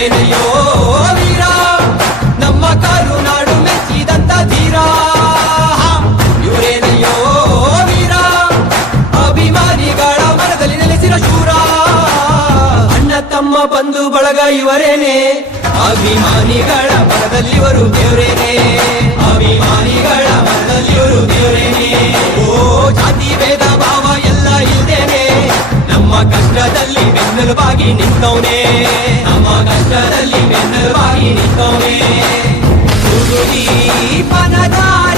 ಸೇನೆಯೋ ವೀರ, ನಮ್ಮ ಕಾಲು ನಾಡು ಮೆಚ್ಚಿದಂತ ಧೀರ. ಇವರೇನೆಯೋ ವೀರ, ಅಭಿಮಾನಿಗಳ ಮನದಲ್ಲಿ ನೆಲೆಸಿರ ಶೂರ. ಅಣ್ಣ ತಮ್ಮ ಬಂಧು ಬಳಗ ಇವರೇನೆ, ಅಭಿಮಾನಿಗಳ ಮನದಲ್ಲಿ ಇವರು ಅಭಿಮಾನಿಗಳ ಮನದಲ್ಲಿ ಇವರು ಓ, ಜಾತಿ, ಭೇದ, ಭಾವ ಎಲ್ಲ ಇಲ್ದೇನೆ. ನಮ್ಮ ಕಷ್ಟದಲ್ಲಿ ಬೆನ್ನೆಲುಬಾಗಿ ನಿಂತವನೇ. ಕಷ್ಟದಲ್ಲಿ ಬೆನ್ನೆಲುಬಾಗಿ ನಿಂತವನೇ. ಪನದಾರಿ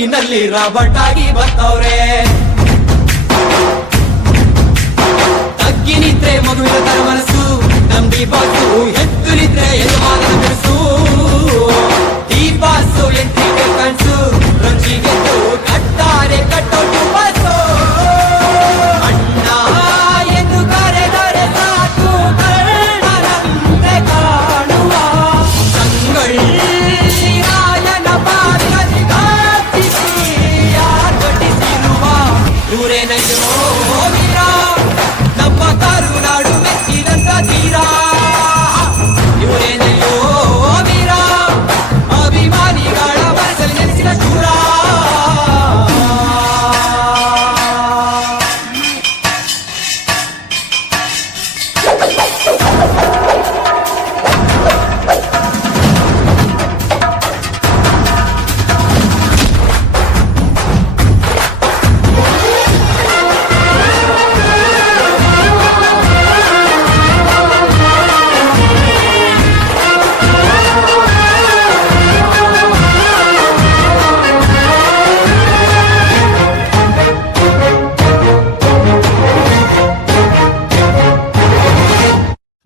ಟಪ್ಪು ರಾಬಟ್ಟಾಗಿ ಬರ್ತವ್ರೆ ತಗ್ಗಿನಿದ್ರೆ ಮಗುವಿನ ತರ ಮನಸ್ಸು ನಂಬಿ ದೀಪಾಸು ಎತ್ತು ನಿದ್ರೆ ಯಜಮಾನನ ಬೆಳಸು ಇವರೇನಯ್ಯೋ ವೀರ ನಮ್ಮ ಕರುನಾಡು ಮೆಚ್ಚಿದಂತ ತೀರ ಇವರೇನಯ್ಯೋ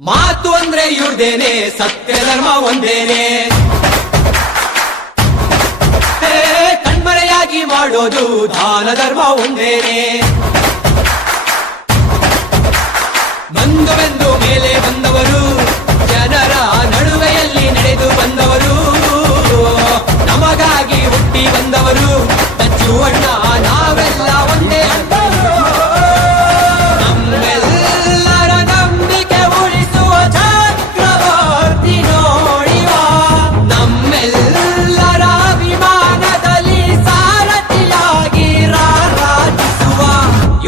ಮಾತು ಅಂದ್ರೆ ಇವ್ರದೇನೆ ಸತ್ಯ ಧರ್ಮ ಒಂದೇನೆ. ಕಣ್ಮರೆಯಾಗಿ ಮಾಡೋದು ದಾನ ಧರ್ಮ ಒಂದೇನೆ.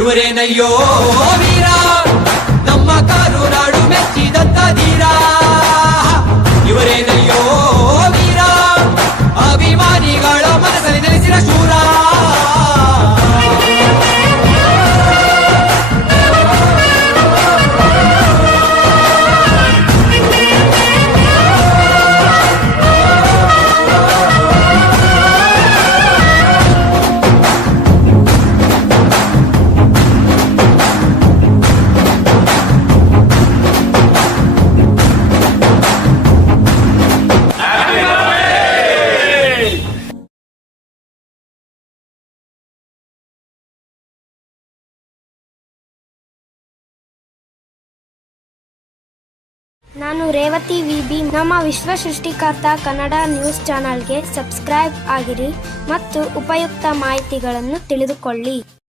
ಇವರೇನಯ್ಯೋ ವೀರ ನಮ್ಮ ಕರುನಾಡು ಮೆಚ್ಚಿದಂತ ಧೀರ ಇವರೇನಯ್ಯೋ ನಾನು ರೇವತಿ ವಿ ಬಿ ನಮ್ಮ ವಿಶ್ವ ಸೃಷ್ಟಿಕರ್ತ ಕನ್ನಡ ನ್ಯೂಸ್ ಚಾನಲ್ಗೆ ಸಬ್ಸ್ಕ್ರೈಬ್ ಆಗಿರಿ ಮತ್ತು ಉಪಯುಕ್ತ ಮಾಹಿತಿಗಳನ್ನು ತಿಳಿದುಕೊಳ್ಳಿ.